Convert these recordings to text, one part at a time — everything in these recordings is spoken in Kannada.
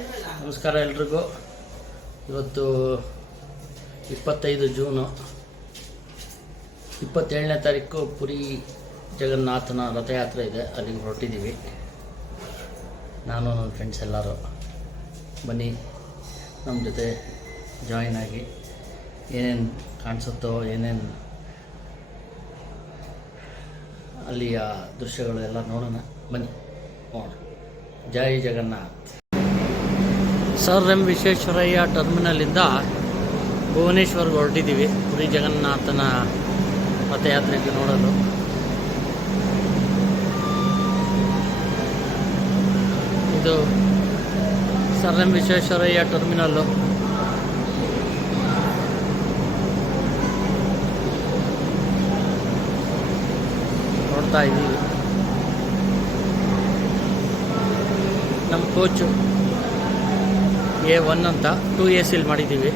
ನಮಸ್ಕಾರ ಎಲ್ರಿಗೂ. ಇವತ್ತು ಇಪ್ಪತ್ತೈದು ಜೂನು. ಇಪ್ಪತ್ತೇಳನೇ ತಾರೀಕು ಪುರಿ ಜಗನ್ನಾಥನ ರಥಯಾತ್ರೆ ಇದೆ. ಅಲ್ಲಿಗೆ ಹೊರಟಿದ್ದೀವಿ. ನಾನು, ನನ್ನ ಫ್ರೆಂಡ್ಸ್ ಎಲ್ಲರೂ ಬನ್ನಿ. ನಮ್ಮ ಜೊತೆ ಜಾಯಿನ್ ಆಗಿ ಏನೇನು ಕಾಣಿಸುತ್ತೋ, ಏನೇನು ಅಲ್ಲಿಯ ದೃಶ್ಯಗಳು ಎಲ್ಲ ನೋಡೋಣ. ಬನ್ನಿ, ನೋಡೋಣ. ಜೈ ಜಗನ್ನಾಥ್. ಸರ್ ಎಂ ವಿಶ್ವೇಶ್ವರಯ್ಯ ಟರ್ಮಿನಲಿಂದ ಭುವನೇಶ್ವರ್ಗೆ ಹೊರಟಿದ್ದೀವಿ. ಪುರಿ ಜಗನ್ನಾಥನ ರಥಯಾತ್ರೆಗೆ ನೋಡಲು. ಇದು ಸರ್ ಎಂ ವಿಶ್ವೇಶ್ವರಯ್ಯ ಟರ್ಮಿನಲ್ಲು. ನೋಡ್ತಾ ಇದ್ದೀವಿ. ನಮ್ಮ ಕೋಚು ಎ ಒನ್ ಅಂತ ಟೂ ಎ ಸಿಲ್ ಮಾಡಿದ್ದೀವಿ.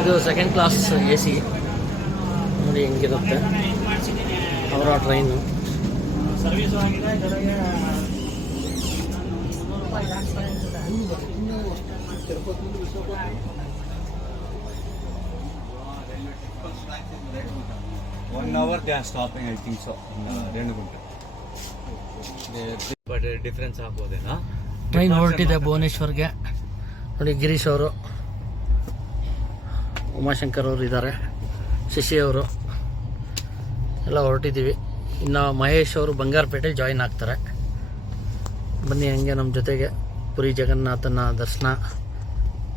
ಇದು ಸೆಕೆಂಡ್ ಕ್ಲಾಸ್ ಎ ಸಿ ನೋಡಿ ಹೆಂಗಿರುತ್ತೆ. ಅವರ ಟ್ರೈನು ಸರ್ವಿಸ್ ಆಗ್ಬೋದೇನಾ? ಟ್ರೈನ್ ಹೊರಟಿದೆ ಭುವನೇಶ್ವರ್ಗೆ. ನೋಡಿ ಗಿರೀಶ್ ಅವರು ಉಮಾಶಂಕರ್ ಅವರು ಇದ್ದಾರೆ ಶಶಿ ಅವರು ಎಲ್ಲ ಹೊರಟಿದ್ದೀವಿ. ಇನ್ನು ಮಹೇಶ್ ಅವರು ಬಂಗಾರಪೇಟೆ ಜಾಯಿನ್ ಆಗ್ತಾರೆ. ಬನ್ನಿ ಹಂಗೆ ನಮ್ಮ ಜೊತೆಗೆ. ಪುರಿ ಜಗನ್ನಾಥನ ದರ್ಶನ.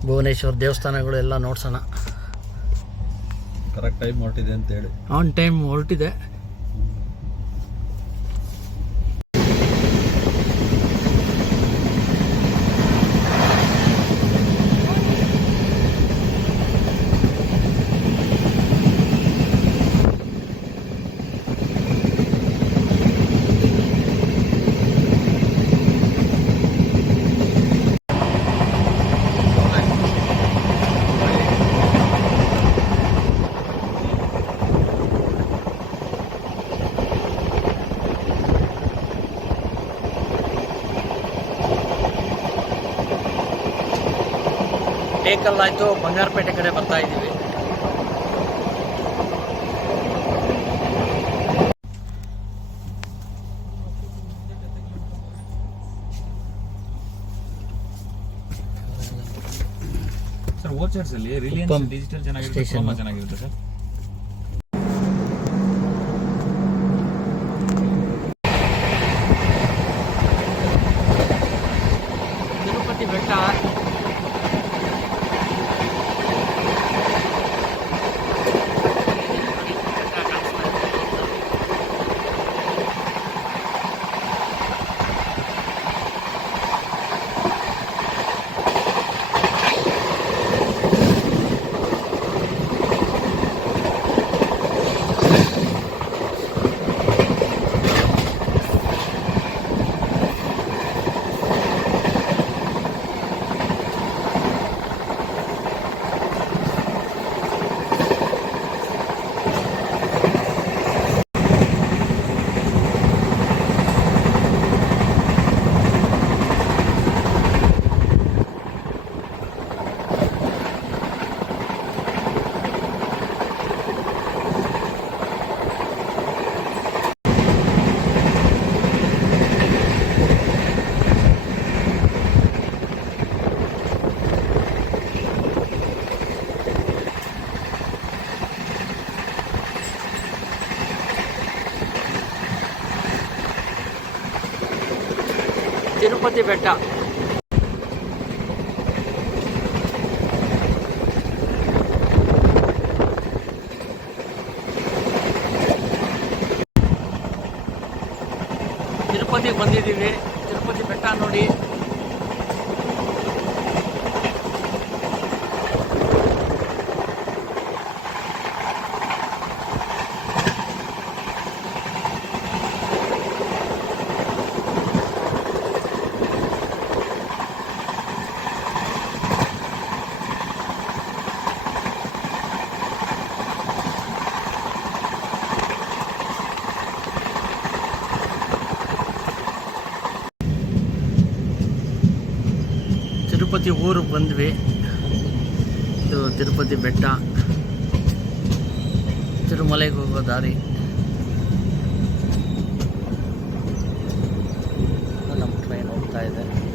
ಭುವನೇಶ್ವರ್ ದೇವಸ್ಥಾನಗಳು ಎಲ್ಲ ನೋಡ್ಸೋಣ. ಕರೆಕ್ಟ್ ಟೈಮ್ ಹೊರಟಿದೆ ಅಂತ ಹೇಳಿ. ಆನ್ ಟೈಮ್ ಹೊರಟಿದೆ. ಟೇಕಲ್ ಆಯಿತು ಬಂಗಾರಪೇಟೆ ಕಡೆ ಬರ್ತಾ ಇದ್ದೀವಿ. ಸರ್ ವೋಚರ್ಸ್ ಅಲ್ಲಿ ರಿಲಯನ್ಸ್ ಡಿಜಿಟಲ್ ಚೆನ್ನಾಗಿರುತ್ತೆ ಚೆನ್ನಾಗಿರುತ್ತೆ ಸರ್ ತಿರುಪತಿ ಬೆಟ್ಟ. ತಿರುಪತಿ ಬಂದಿದ್ದೀವಿ. ತಿರುಪತಿ ಬೆಟ್ಟ ನೋಡಿ ತಿರುಪತಿ ಊರಿಗೆ ಬಂದ್ವಿ. ಇದು ತಿರುಪತಿ ಬೆಟ್ಟ. ತಿರುಮಲೆಗೆ ಹೋಗೋ ದಾರಿ. ನಮ್ಮ ಟ್ರೈನ್ ಹೋಗ್ತಾ ಇದೆ.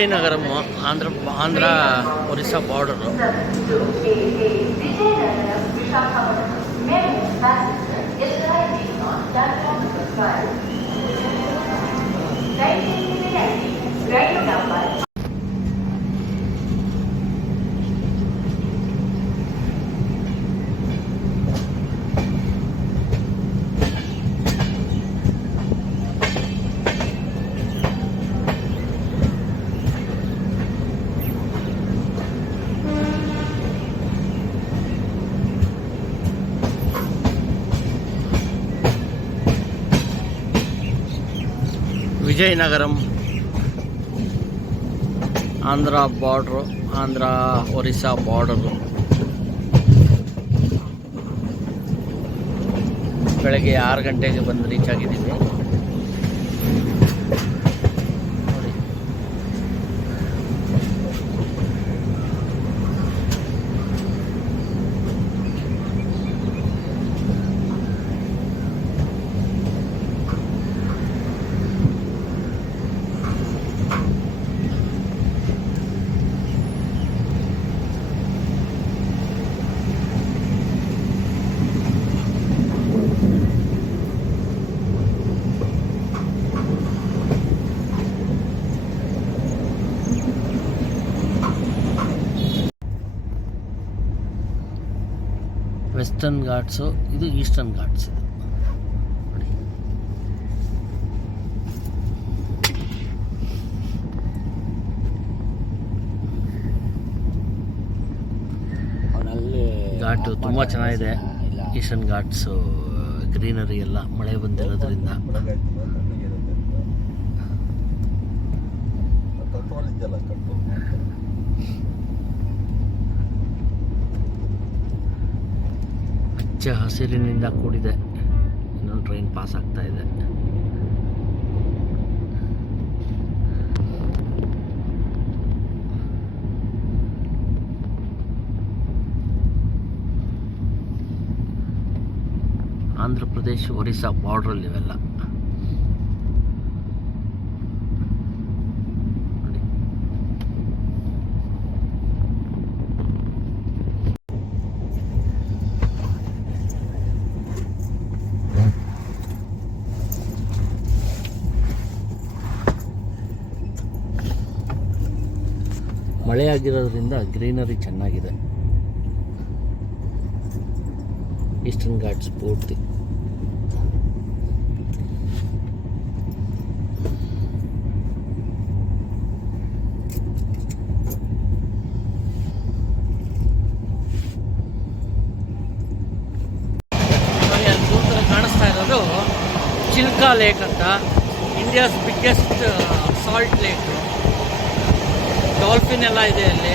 Vizianagaram Andhra Andhra Orissa border Vizianagaram Andhra border Andhra Orissa border ಬೆಳಗ್ಗೆ ಆರು ಗಂಟೆಗೆ ಬಂದು ರೀಚ್ ಆಗಿದ್ದೀವಿ ವೆಸ್ಟರ್ನ್ ಘಾಟ್ಸು ಇದು ಈಸ್ಟರ್ನ್ ಘಾಟ್ಸ್ ಇದು ನೋಡಿ ಘಾಟು ತುಂಬ ಚೆನ್ನಾಗಿದೆ. ಈಸ್ಟರ್ನ್ ಘಾಟ್ಸು ಗ್ರೀನರಿ ಎಲ್ಲ ಮಳೆ ಬಂದಿರೋದ್ರಿಂದ. ಹಚ್ಚ ಹಸಿರಿನಿಂದ ಕೂಡಿದೆ. ಇನ್ನೊಂದು ಟ್ರೈನ್ ಪಾಸ್ ಆಗ್ತಾ ಇದೆ. ಆಂಧ್ರ ಪ್ರದೇಶ ಒರಿಸ್ಸಾ ಬಾರ್ಡ್ರಲ್ಲಿ ಇವೆಲ್ಲ ನೋಡಿ. ಮಳೆ ಆಗಿರೋದ್ರಿಂದ ಗ್ರೀನರಿ ಚೆನ್ನಾಗಿದೆ. ಈಸ್ಟರ್ನ್ ಘಾಟ್ಸ್ ಪೂರ್ತಿ. ಚಿಲ್ಕಾ ಲೇಕ್ ಅಂತ India's biggest salt lake dolphin ಎಲ್ಲ ಇದೆ ಅಲ್ಲಿ.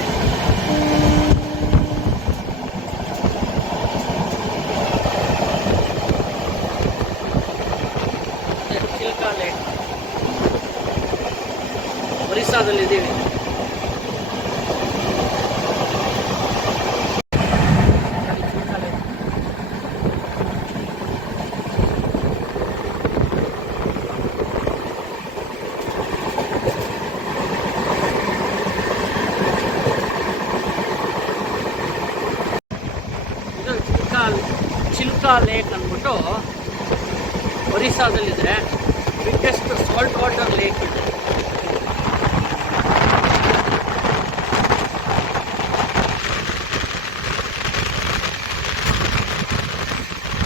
ಚಿಲ್ಕಾ ಲೇಕ್. ಒರಿಸ್ಸಾದಲ್ಲಿ ಇದ್ದೀವಿ ಇದು ಚಿಲ್ಕಾ ಚಿಲ್ಕಾ ಲೇಕ್ ಅಂದ್ಬಿಟ್ಟು ಒರಿಸ್ಸಾದಲ್ಲಿದೆ ಬಿಗ್ಗೆಸ್ಟ್ ಸಾಲ್ಟ್ ವಾಟರ್ ಲೇಕ್ ಇದೆ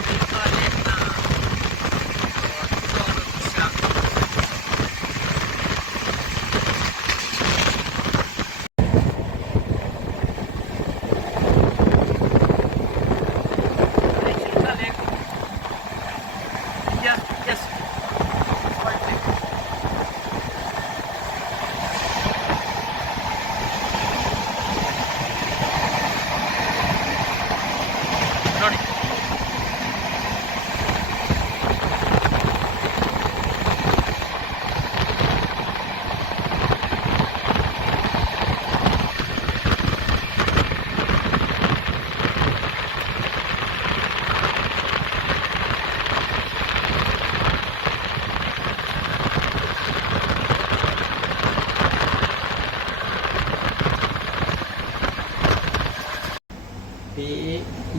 ಚಿಲ್ಕಾ ಲೇಕ್ನ ಅದ್ಭುತವಾದ ದೃಶ್ಯ. ಅದೇ Chilka lake India biggest salt lake. ನೋಡಿ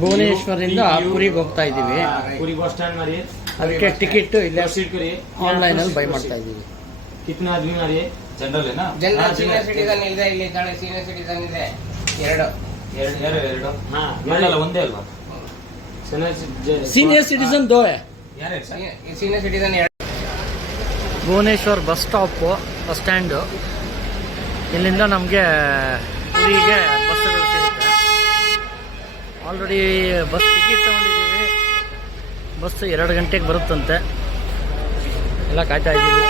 ಭುವನೇಶ್ವರದಿಂದ ಪುರಿಗೆ ಹೋಗ್ತಾ ಇದ್ದೀವಿ. ಪುರಿ ಬಸ್ ಸ್ಟ್ಯಾಂಡ್ ಮರಿ ಅದಕ್ಕೆ ಟಿಕೆಟ್ ಇಲ್ಲ. ಸೀಟ್ ಕರಿ. ಆನ್ಲೈನ್ ಅಲ್ಲಿ ಬೈ ಮಾಡ್ತಾ ಇದ್ದೀವಿ. ಕಿತ್ನ ಆದ್ಮಿ ಮರಿ ಜನರಲ್ ಏನಾ? ಜನರಲ್ ಸೀನಿಯರ್ ಸಿಟಿಜನ್ ಇಲ್ಲದೆ ಇಲ್ಲಿ ತಾಳೆ ಸೀನಿಯರ್ ಸಿಟಿಸನ್ ಇದೆ ಎರಡು. ಎರಡು ಎರಡು ಎರಡು. ಹಾ ಎರಡಲ್ಲ ಒಂದೇ ಅಲ್ವಾ? ಸೀನಿಯರ್ ಸಿಟಿಸನ್ ದೋ senior citizen Bhubaneswar bus stop bus stand. ಇಲ್ಲಿಂದ ನಮಗೆ ಪುರಿಗೆ ಆಲ್ರೆಡಿ ಬಸ್ ಟಿಕೆಟ್ ತೊಗೊಂಡಿದ್ದೀವಿ. ಬಸ್ ಎರಡು ಗಂಟೆಗೆ ಬರುತ್ತಂತೆ. ಎಲ್ಲ ಕಾಯ್ತಾ ಇದ್ದೀವಿ.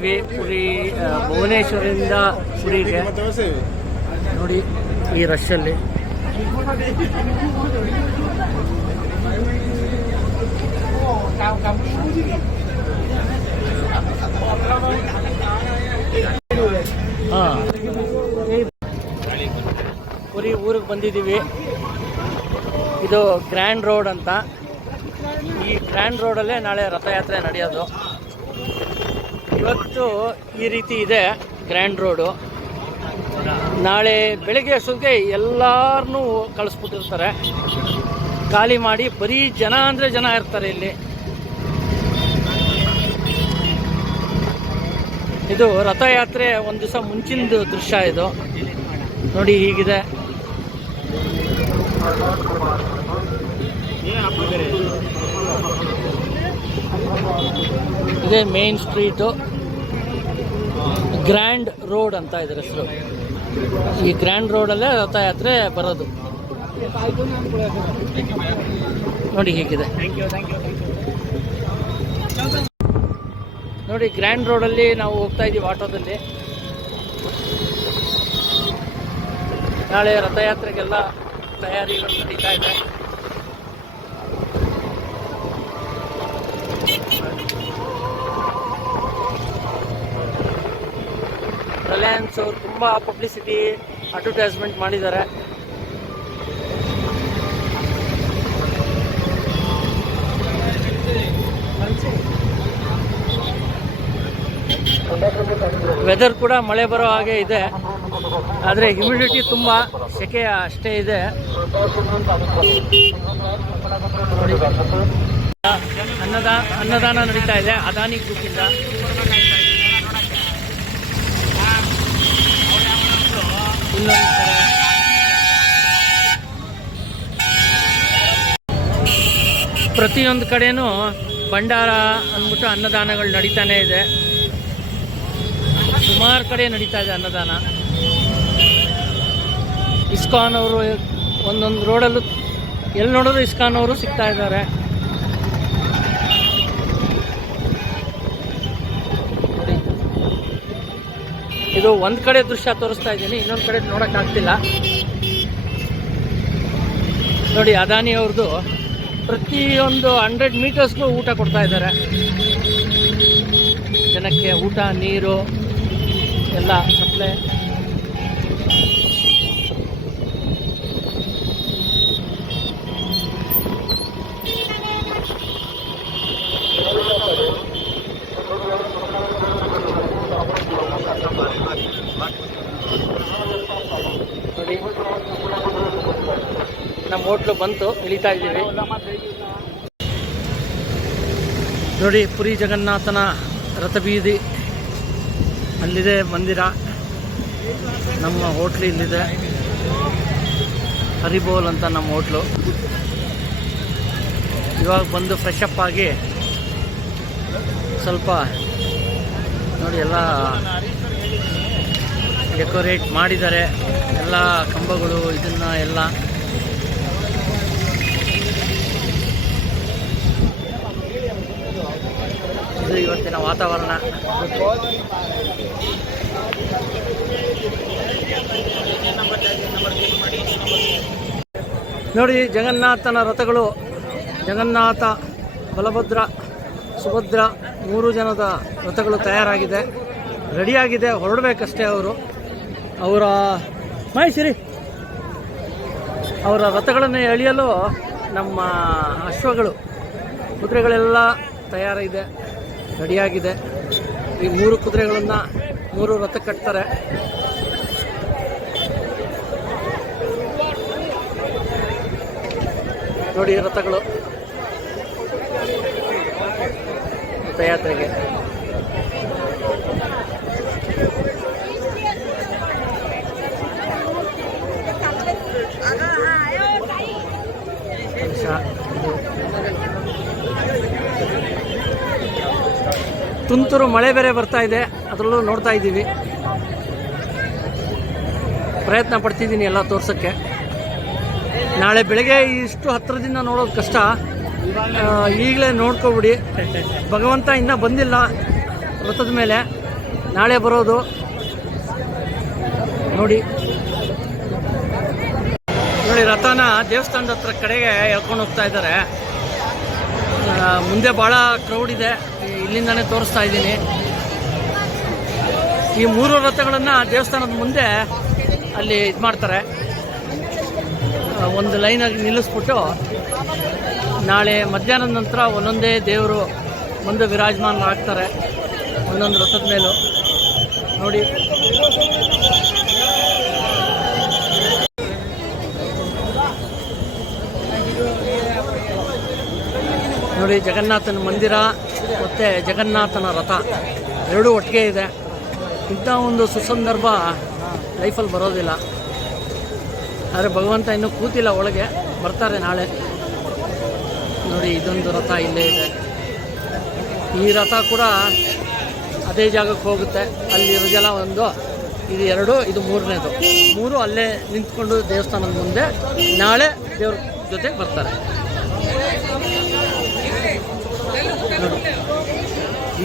ಇದ್ದೀವಿ. ಪುರಿ ಆ, ಭುವನೇಶ್ವರದಿಂದ ಪುರಿಗೆ. ನೋಡಿ ಈ ರಶಲ್ಲಿ ಹಾಂ. ಪುರಿ ಊರಿಗೆ ಬಂದಿದ್ದೀವಿ. ಇದು ಗ್ರ್ಯಾಂಡ್ ರೋಡ್ ಅಂತ. ಈ ಗ್ರ್ಯಾಂಡ್ ರೋಡಲ್ಲೇ ನಾಳೆ ರಥಯಾತ್ರೆ ನಡೆಯೋದು. ಇವತ್ತು ಈ ರೀತಿ ಇದೆ ಗ್ರ್ಯಾಂಡ್ ರೋಡು ನಾಳೆ ಬೆಳಗ್ಗೆ ಅಷ್ಟೊತ್ತಿಗೆ ಎಲ್ಲರನ್ನೂ ಕಳಿಸ್ಬಿಟ್ಟಿರ್ತಾರೆ. ಖಾಲಿ ಮಾಡಿ ಬರೀ ಜನ ಅಂದರೆ ಜನ ಇರ್ತಾರೆ ಇಲ್ಲಿ. ಇದು ರಥಯಾತ್ರೆ ಒಂದು ದಿವಸ ಮುಂಚಿನದು ದೃಶ್ಯ ಇದು. ನೋಡಿ ಹೀಗಿದೆ. ಇದೇ ಮೇನ್ ಸ್ಟ್ರೀಟು ಗ್ರ್ಯಾಂಡ್ ರೋಡ್ ಅಂತ ಇದ್ರ ಹೆಸರು. ಈ ಗ್ರ್ಯಾಂಡ್ ರೋಡಲ್ಲೇ ರಥಯಾತ್ರೆ ಬರೋದು. ನೋಡಿ ಹೀಗಿದೆ. ನೋಡಿ ಗ್ರ್ಯಾಂಡ್ ರೋಡಲ್ಲಿ ನಾವು ಹೋಗ್ತಾ ಇದ್ದೀವಿ ಆಟೋದಲ್ಲಿ. ನಾಳೆ ರಥಯಾತ್ರೆಗೆಲ್ಲ ತಯಾರಿಗಳು ನಡೀತಾ ಇದೆ. ರಿಲಯನ್ಸ್ ಅವರು ತುಂಬ ಪಬ್ಲಿಸಿಟಿ ಅಡ್ವರ್ಟೈಸ್ಮೆಂಟ್ ಮಾಡಿದ್ದಾರೆ. ವೆದರ್ ಕೂಡ ಮಳೆ ಬರೋ ಹಾಗೆ ಇದೆ. ಆದರೆ ಹ್ಯುಮಿಡಿಟಿ ತುಂಬ ಸೆಕೆ ಅಷ್ಟೇ ಇದೆ. ಅನ್ನದ ಅನ್ನದಾ ಅನ್ನದಾನ ನಡೀತಾ ಇದೆ. ಅದಾನಿ ಗ್ರೂಪಿಂದ ಪ್ರತಿಯೊಂದು ಕಡೆನೂ ಭಂಡಾರ ಅಂದ್ಬಿಟ್ಟು ಅನ್ನದಾನಗಳು ನಡೀತಾನೆ ಇದೆ. ಸುಮಾರು ಕಡೆ ನಡೀತಾ ಇದೆ ಅನ್ನದಾನ. ಇಸ್ಕಾನ್ ಅವರು ಒಂದೊಂದು ರೋಡಲ್ಲೂ ಎಲ್ಲಿ ನೋಡಿದ್ರು ಇಸ್ಕಾನ್ ಅವರು ಸಿಗ್ತಾ ಇದ್ದಾರೆ. ಇದು ಒಂದು ಕಡೆ ದೃಶ್ಯ ತೋರಿಸ್ತಾ ಇದ್ದೀನಿ, ಇನ್ನೊಂದು ಕಡೆ ನೋಡೋಕ್ಕಾಗ್ತಿಲ್ಲ ನೋಡಿ, ಅದಾನಿ ಅವ್ರದ್ದು ಪ್ರತಿಯೊಂದು ಹಂಡ್ರೆಡ್ ಮೀಟರ್ಸ್ಗೂ ಊಟ ಕೊಡ್ತಾ ಇದ್ದಾರೆ. ಜನಕ್ಕೆ ಊಟ, ನೀರು, ಎಲ್ಲ ಸಪ್ಲೈ ಹೋಟ್ಲು ಬಂತು, ಇಳಿತಾ ಇದ್ದೀವಿ. ನೋಡಿ, ಪುರಿ ಜಗನ್ನಾಥನ ರಥಬೀದಿ. ಅಲ್ಲಿದೆ ಮಂದಿರ. ನಮ್ಮ ಹೋಟ್ಲು ಇಲ್ಲಿದೆ. ಹರಿಬೋಲ್ ಅಂತ ನಮ್ಮ ಹೋಟ್ಲು. ಇವಾಗ ಬಂದು ಫ್ರೆಶ್ ಅಪ್ ಆಗಿ ಸ್ವಲ್ಪ ನೋಡಿ ಎಲ್ಲ ಡೆಕೋರೇಟ್ ಮಾಡಿದ್ದಾರೆ. ಎಲ್ಲ ಕಂಬಗಳು, ಇದನ್ನು ಎಲ್ಲ ಇದು ಇವತ್ತಿನ ವಾತಾವರಣ. ನೋಡಿ, ಜಗನ್ನಾಥನ ರಥಗಳು, ಜಗನ್ನಾಥ, ಬಲಭದ್ರ, ಸುಭದ್ರ ಮೂರು ಜನದ ರಥಗಳು ತಯಾರಾಗಿದೆ. ರೆಡಿಯಾಗಿದೆ, ಹೊರಡಬೇಕಷ್ಟೇ ಅವರು. ಅವರ ಮಾಹಿಸಿರಿ ಅವರ ರಥಗಳನ್ನು ಎಳೆಯಲು ನಮ್ಮ ಅಶ್ವಗಳು, ಕುದುರೆಗಳೆಲ್ಲ ತಯಾರಿದೆ. ರೆಡಿಯಾಗಿದೆ. ಈ ಮೂರು ಕುದುರೆಗಳನ್ನು ಮೂರು ರಥ ಕಟ್ತಾರೆ. ನೋಡಿ ರಥಗಳು. ರಥಯಾತ್ರೆಗೆ ಕಲಶ ಇದು. ತುಂತುರು ಮಳೆ ಬೇರೆ ಬರ್ತಾ ಇದೆ, ಅದರಲ್ಲೂ ನೋಡ್ತಾ ಇದ್ದೀವಿ. ಪ್ರಯತ್ನ ಪಡ್ತಿದ್ದೀನಿ ಎಲ್ಲ ತೋರ್ಸೋಕ್ಕೆ. ನಾಳೆ ಬೆಳಗ್ಗೆ ಇಷ್ಟು ಹತ್ತಿರದಿಂದ ನೋಡೋದು ಕಷ್ಟ. ಈಗಲೇ ನೋಡ್ಕೊಬಿಡಿ. ಭಗವಂತ ಇನ್ನೂ ಬಂದಿಲ್ಲ, ರಥದ ಮೇಲೆ. ನಾಳೆ ಬರೋದು. ನೋಡಿ. ನೋಡಿ, ರಥನ ದೇವಸ್ಥಾನದ ಹತ್ರ ಕಡೆಗೆ ಎಳ್ಕೊಂಡು ಹೋಗ್ತಾ ಇದ್ದಾರೆ. ಮುಂದೆ ಭಾಳ ಕ್ರೌಡ್ ಇದೆ. ಇಲ್ಲಿಂದಾನೇ ತೋರಿಸ್ತಾ ಇದ್ದೀನಿ. ಈ ಮೂರು ರಥಗಳನ್ನು ದೇವಸ್ಥಾನದ ಮುಂದೆ ಅಲ್ಲಿ ಇದು ಮಾಡ್ತಾರೆ. ಒಂದು ಲೈನಾಗಿ ನಿಲ್ಲಿಸ್ಬಿಟ್ಟು ನಾಳೆ ಮಧ್ಯಾಹ್ನದ ನಂತರ ಒಂದೊಂದೇ ದೇವರು ಮುಂದೆ ವಿರಾಜಮಾನರಾಗ್ತಾರೆ ಒಂದೊಂದು ರಥದ ಮೇಲೂ. ನೋಡಿ. ನೋಡಿ ಜಗನ್ನಾಥನ ಮಂದಿರ. ಮತ್ತು ಜಗನ್ನಾಥನ ರಥ. ಎರಡೂ ಒಟ್ಟಿಗೆ ಇದೆ. ಇಂಥ ಒಂದು ಸುಸಂದರ್ಭ ಲೈಫಲ್ಲಿ ಬರೋದಿಲ್ಲ. ಆದರೆ ಭಗವಂತ ಇನ್ನೂ ಕೂತಿಲ್ಲ ಒಳಗೆ. ಬರ್ತಾರೆ ನಾಳೆ. ನೋಡಿ, ಇದೊಂದು ರಥ ಇಲ್ಲೇ ಇದೆ. ಈ ರಥ ಕೂಡ ಅದೇ ಜಾಗಕ್ಕೆ ಹೋಗುತ್ತೆ. ಅಲ್ಲಿ ಒಂದು, ಇದು ಎರಡು, ಇದು ಮೂರನೇದು. ಮೂರು ಅಲ್ಲೇ ನಿಂತ್ಕೊಂಡು ದೇವಸ್ಥಾನದ ಮುಂದೆ ನಾಳೆ ದೇವ್ರ ಜೊತೆಗೆ ಬರ್ತಾರೆ.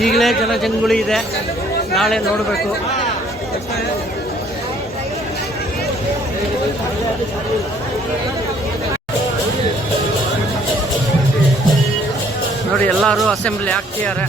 ಈಗಲೇ ಜನಜಂಗುಳಿ ಇದೆ. ನಾಳೆ ನೋಡಬೇಕು. ನೋಡಿ ಎಲ್ಲರೂ ಅಸೆಂಬ್ಲಿ ಆಗ್ತಿದ್ದಾರೆ.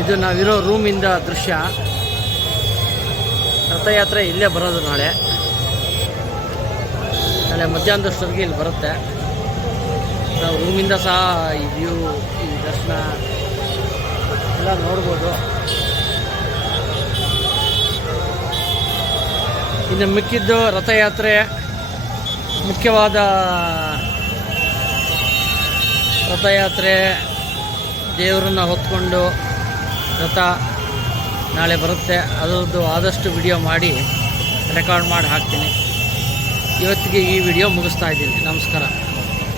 ಇದು ನಾವಿರೋ ರೂಮಿಂದ ದೃಶ್ಯ. ರಥಯಾತ್ರೆ ಇಲ್ಲೇ ಬರೋದು ನಾಳೆ. ನಾಳೆ ಮಧ್ಯಾಹ್ನದಷ್ಟೊತ್ತಿಗೆ ಇಲ್ಲಿ ಬರುತ್ತೆ. ನಾವು ರೂಮಿಂದ ಸಹ ಈ ವ್ಯೂ, ಈ ದರ್ಶನ ಎಲ್ಲ ನೋಡ್ಬೋದು. ಇನ್ನು ಮಿಕ್ಕಿದ್ದು ರಥಯಾತ್ರೆ, ಮುಖ್ಯವಾದ ರಥಯಾತ್ರೆ ದೇವರನ್ನ ಹೊತ್ಕೊಂಡು ರಥ ನಾಳೆ ಬರುತ್ತೆ. ಅದರದ್ದು ಆದಷ್ಟು ವಿಡಿಯೋ ಮಾಡಿ ರೆಕಾರ್ಡ್ ಮಾಡಿ ಹಾಕ್ತೀನಿ. ಇವತ್ತಿಗೆ ಈ ವಿಡಿಯೋ ಮುಗಿಸ್ತಾ ಇದ್ದೀನಿ. ನಮಸ್ಕಾರ.